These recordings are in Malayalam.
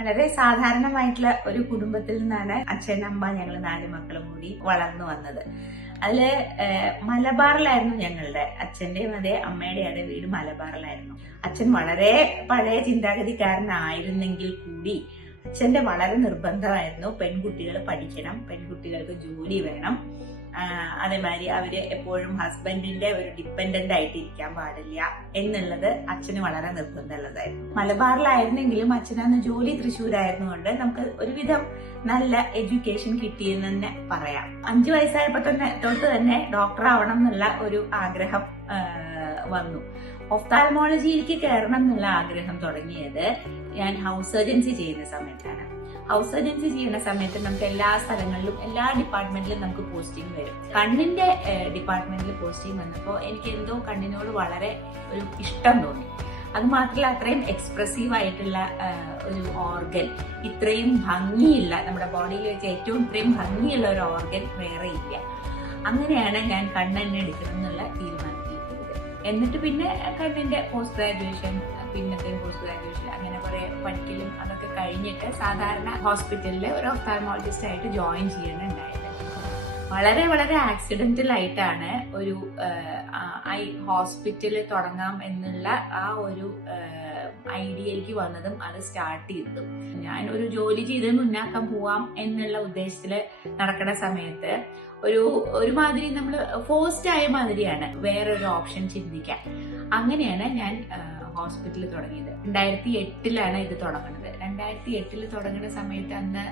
വളരെ സാധാരണമായിട്ടുള്ള ഒരു കുടുംബത്തിൽ നിന്നാണ് അച്ഛൻ അമ്മ ഞങ്ങൾ നാല് മക്കളും കൂടി വളർന്നു വന്നത്. അതിൽ മലബാറിലായിരുന്നു ഞങ്ങളുടെ അച്ഛന്റെയും അതെ അമ്മയുടെയും അതെ വീട് മലബാറിലായിരുന്നു. അച്ഛൻ വളരെ പഴയ ചിന്താഗതിക്കാരനായിരുന്നെങ്കിൽ കൂടി അച്ഛന്റെ വളരെ നിർബന്ധമായിരുന്നു പെൺകുട്ടികൾ പഠിക്കണം പെൺകുട്ടികൾക്ക് ജോലി വേണം. അതേമാതിരി അവർ എപ്പോഴും ഹസ്ബൻഡിന്റെ ഒരു ഡിപ്പെൻഡന്റ് ആയിട്ട് ഇരിക്കാൻ പാടില്ല എന്നുള്ളത് അച്ഛന് വളരെ നിർബന്ധമുള്ളതായിരുന്നു. മലബാറിലായിരുന്നെങ്കിലും അച്ഛനന്ന് ജോലി തൃശ്ശൂരായിരുന്നു കൊണ്ട് നമുക്ക് ഒരുവിധം നല്ല എഡ്യൂക്കേഷൻ കിട്ടിയെന്ന് തന്നെ പറയാം. അഞ്ചു വയസ്സായപ്പോ തന്നെ തൊട്ട് തന്നെ ഡോക്ടർ ആവണം എന്നുള്ള ഒരു ആഗ്രഹം വന്നു. ഒഫ്താൽമോളജിയിലേക്ക് കയറണം എന്നുള്ള ആഗ്രഹം തുടങ്ങിയത് ഞാൻ ഹൗസ് സർജൻസി ചെയ്യുന്ന സമയത്താണ്. ഹൗസ് സർജൻസി ചെയ്യുന്ന സമയത്ത് നമുക്ക് എല്ലാ സ്ഥലങ്ങളിലും എല്ലാ ഡിപ്പാർട്ട്മെന്റിലും നമുക്ക് പോസ്റ്റിംഗ് വരും. കണ്ണിന്റെ ഡിപ്പാർട്ട്മെന്റിൽ പോസ്റ്റിംഗ് വന്നപ്പോൾ എനിക്ക് എന്തോ കണ്ണിനോട് വളരെ ഒരു ഇഷ്ടം തോന്നി. അത് മാത്രമല്ല അത്രയും എക്സ്പ്രസീവ് ആയിട്ടുള്ള ഒരു ഓർഗൻ ഇത്രയും ഭംഗിയില്ല നമ്മുടെ ബോഡിയിൽ വെച്ച് ഏറ്റവും ഇത്രയും ഭംഗിയുള്ള ഒരു ഓർഗൻ വേറെ ഇല്ല. അങ്ങനെയാണ് ഞാൻ കണ്ണെണ്ണ എടുക്കണം എന്നുള്ള തീരുമാനത്തിലെത്തിയത് എന്നിട്ട് പിന്നെ കണ്ണിന്റെ പോസ്റ്റ് ഗ്രാജുവേഷൻ പിന്നത്തെ പോസ്റ്റ് ഗ്രാജുവേഷൻ അങ്ങനെ കുറെ പഠിക്കലും അതൊക്കെ കഴിഞ്ഞിട്ട് സാധാരണ ഹോസ്പിറ്റലിൽ ഒരു ഒഫ്താൽമോളജിസ്റ്റ് ആയിട്ട് ജോയിൻ ചെയ്യണുണ്ടായിരുന്നു. വളരെ വളരെ ആക്സിഡന്റൽ ആയിട്ടാണ് ഒരു ഐ ഹോസ്പിറ്റൽ തുടങ്ങാം എന്നുള്ള ആ ഒരു ഐഡിയയിലേക്ക് വന്നതും അത് സ്റ്റാർട്ട് ചെയ്തതും. ഞാൻ ഒരു ജോലി ചെയ്ത് മുന്നാക്കാൻ പോവാം എന്നുള്ള ഉദ്ദേശത്തിൽ നടക്കുന്ന സമയത്ത് ഒരു ഒരുമാതിരി നമ്മൾ ഫോസ്റ്റ് ആയ മാതിരിയാണ് വേറൊരു ഓപ്ഷൻ ചിന്തിക്കാൻ. അങ്ങനെയാണ് ഞാൻ ഹോസ്പിറ്റലിൽ തുടങ്ങിയത്. രണ്ടായിരത്തി എട്ടിലാണ് ഇത് തുടങ്ങുന്നത്. രണ്ടായിരത്തി എട്ടിൽ തുടങ്ങുന്ന സമയത്ത് അന്ന്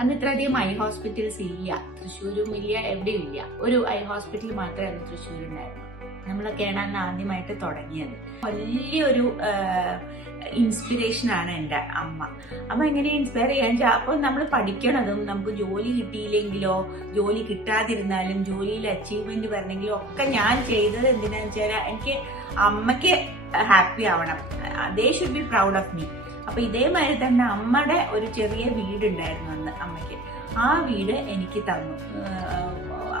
അന്ന് ഇത്രയധികം ഐ ഹോസ്പിറ്റൽസ് ഇല്ല. തൃശ്ശൂരും ഇല്ല എവിടെയും ഇല്ല. ഒരു ഐ ഹോസ്പിറ്റൽ മാത്രമേ അന്ന് തൃശ്ശൂർ ഉണ്ടായിരുന്നു നമ്മളൊക്കെയാണ് അന്ന് ആദ്യമായിട്ട് തുടങ്ങിയത്. വലിയൊരു ഇൻസ്പിറേഷൻ ആണ് എന്റെ അമ്മ. അമ്മ എങ്ങനെ ഇൻസ്പയർ ചെയ്യാൻ വെച്ചാൽ അപ്പോൾ നമ്മൾ പഠിക്കണതും നമുക്ക് ജോലി കിട്ടിയില്ലെങ്കിലോ ജോലി കിട്ടാതിരുന്നാലും ജോലിയിൽ അച്ചീവ്മെന്റ് വരണമെങ്കിലോ ഒക്കെ ഞാൻ ചെയ്തത് എന്തിനാന്ന് വെച്ചാൽ എനിക്ക് അമ്മയ്ക്ക് ഹാപ്പി ആവണം. They should be proud of me അപ്പൊ ഇതേമാതിരി തന്നെ അമ്മയുടെ ഒരു ചെറിയ വീടുണ്ടായിരുന്നു അന്ന് അമ്മയ്ക്ക്. ആ വീട് എനിക്ക് തന്നു.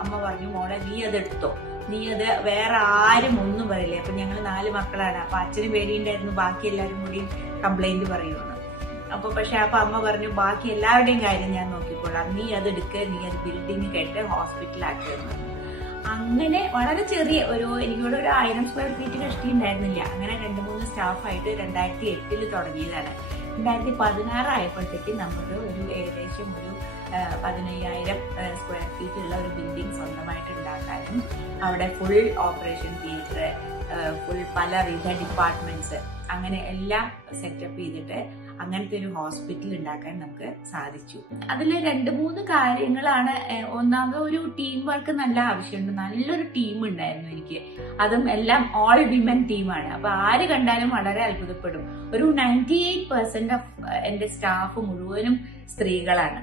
അമ്മ പറഞ്ഞു മോളെ നീ അത് എടുത്തോ നീ അത് വേറെ ആരും ഒന്നും പറയില്ലേ? അപ്പൊ ഞങ്ങൾ നാല് മക്കളാണ്. അപ്പൊ അച്ഛന് പേടിയുണ്ടായിരുന്നു ബാക്കി എല്ലാവരും കൂടി കംപ്ലൈന്റ് പറയുമെന്ന് അപ്പൊ പക്ഷെ അപ്പൊ അമ്മ പറഞ്ഞു ബാക്കി എല്ലാവരുടെയും കാര്യം ഞാൻ നോക്കിക്കോളാം. നീ അത് എടുക്കുക നീ അത് ബിൽഡിംഗ് കെട്ട് ഹോസ്പിറ്റലാക്കുക അങ്ങനെ വളരെ ചെറിയ ഒരു എനിക്കിവിടെ ഒരു ആയിരം സ്ക്വയർ ഫീറ്റ് കഷ്ടി ഉണ്ടായിരുന്നില്ല. അങ്ങനെ രണ്ട് മൂന്ന് സ്റ്റാഫായിട്ട് രണ്ടായിരത്തി എട്ടിൽ തുടങ്ങിയതാണ്. രണ്ടായിരത്തി പതിനാറ് ആയപ്പോഴത്തേക്ക് നമുക്ക് ഒരു ഏകദേശം ഒരു പതിനയ്യായിരം സ്ക്വയർ ഫീറ്റ് ഉള്ള ഒരു ബിൽഡിംഗ് സ്വന്തമായിട്ട് ഉണ്ടാക്കാനും അവിടെ ഫുൾ ഓപ്പറേഷൻ തിയേറ്റർ ഫുൾ പലവിധ ഡിപ്പാർട്ട്മെന്റ്സ് അങ്ങനെ എല്ലാം സെറ്റപ്പ് ചെയ്തിട്ട് അങ്ങനത്തെ ഒരു ഹോസ്പിറ്റൽ ഉണ്ടാക്കാൻ നമുക്ക് സാധിച്ചു. അതിൽ രണ്ട് മൂന്ന് കാര്യങ്ങളാണ് ഒന്നാമത് ഒരു ടീം വർക്ക് നല്ല ആവശ്യമുണ്ട്. നല്ലൊരു ടീം ഉണ്ടായിരുന്നു എനിക്ക്. അതും എല്ലാം ഓൾ വിമൻ ടീമാണ് അപ്പൊ ആര് കണ്ടാലും വളരെ അത്ഭുതപ്പെടും. ഒരു നയന്റി എയ്റ്റ് പെർസെന്റ് ഓഫ് എന്റെ സ്റ്റാഫ് മുഴുവനും സ്ത്രീകളാണ്.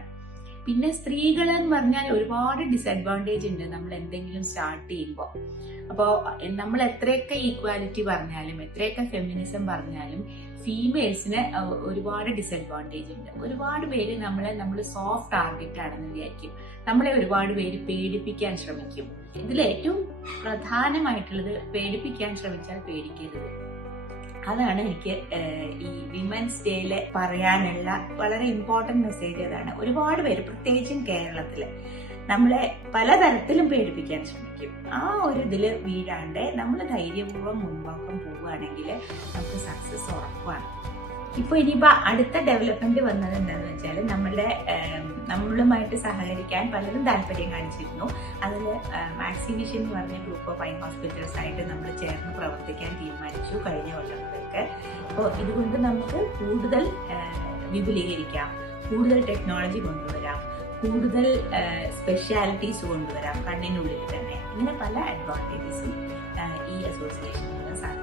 പിന്നെ സ്ത്രീകൾ എന്ന് പറഞ്ഞാൽ ഒരുപാട് ഡിസഡ്വാന്റേജ് ഉണ്ട്. നമ്മൾ എന്തെങ്കിലും സ്റ്റാർട്ട് ചെയ്യുമ്പോൾ അപ്പോൾ നമ്മൾ എത്രയൊക്കെ ഈക്വാലിറ്റി പറഞ്ഞാലും എത്രയൊക്കെ ഫെമിനിസം പറഞ്ഞാലും ഫീമെയിൽസിന് ഒരുപാട് ഡിസഡ്വാന്റേജ് ഉണ്ട്. ഒരുപാട് പേര് നമ്മളെ നമ്മൾ സോഫ്റ്റ് ടാർഗറ്റ് ആണെന്ന് വിചാരിക്കും. നമ്മളെ ഒരുപാട് പേര് പേടിപ്പിക്കാൻ ശ്രമിക്കും. ഇതിൽ ഏറ്റവും പ്രധാനമായിട്ടുള്ളത് പേടിപ്പിക്കാൻ ശ്രമിച്ചാൽ പേടിക്കരുത്. അതാണ് എനിക്ക് ഈ വിമൻസ് ഡേയിൽ പറയാനുള്ള വളരെ ഇമ്പോർട്ടന്റ് മെസ്സേജ് അതാണ്. ഒരുപാട് പേര് പ്രത്യേകിച്ചും കേരളത്തിൽ നമ്മളെ പലതരത്തിലും പേടിപ്പിക്കാൻ ശ്രമിക്കും. ആ ഒരു ഇതിൽ വീഴാണ്ട് നമ്മൾ ധൈര്യപൂർവം മുൻപോക്കം പോവുകയാണെങ്കിൽ നമുക്ക് സക്സസ് ഉറപ്പാണ്. ഇപ്പൊ ഇനിയിപ്പോൾ അടുത്ത ഡെവലപ്മെന്റ് വന്നത് എന്താണെന്ന് വെച്ചാൽ നമ്മളുടെ നമ്മളുമായിട്ട് സഹകരിക്കാൻ പലരും താല്പര്യം കാണിച്ചിരുന്നു. അതിൽ വാക്സിനേഷൻ എന്ന് പറഞ്ഞ ഗ്രൂപ്പ് ഓഫ് ഐ ഹോസ്പിറ്റൽസ് ആയിട്ട് നമ്മൾ ചേർന്ന് പ്രവർത്തിക്കാൻ തീരുമാനിച്ചു കഴിഞ്ഞ കൊല്ലങ്ങളിലേക്ക് അപ്പോൾ ഇതുകൊണ്ട് നമുക്ക് കൂടുതൽ വിപുലീകരിക്കാം. കൂടുതൽ ടെക്നോളജി കൊണ്ടുവരാം. കൂടുതൽ സ്പെഷ്യാലിറ്റീസ് കൊണ്ടുവരാം കണ്ണിനുള്ളിൽ തന്നെ. ഇങ്ങനെ പല അഡ്വാന്റേജസും ഈ അസോസിയേഷനിൽ സാധിക്കും.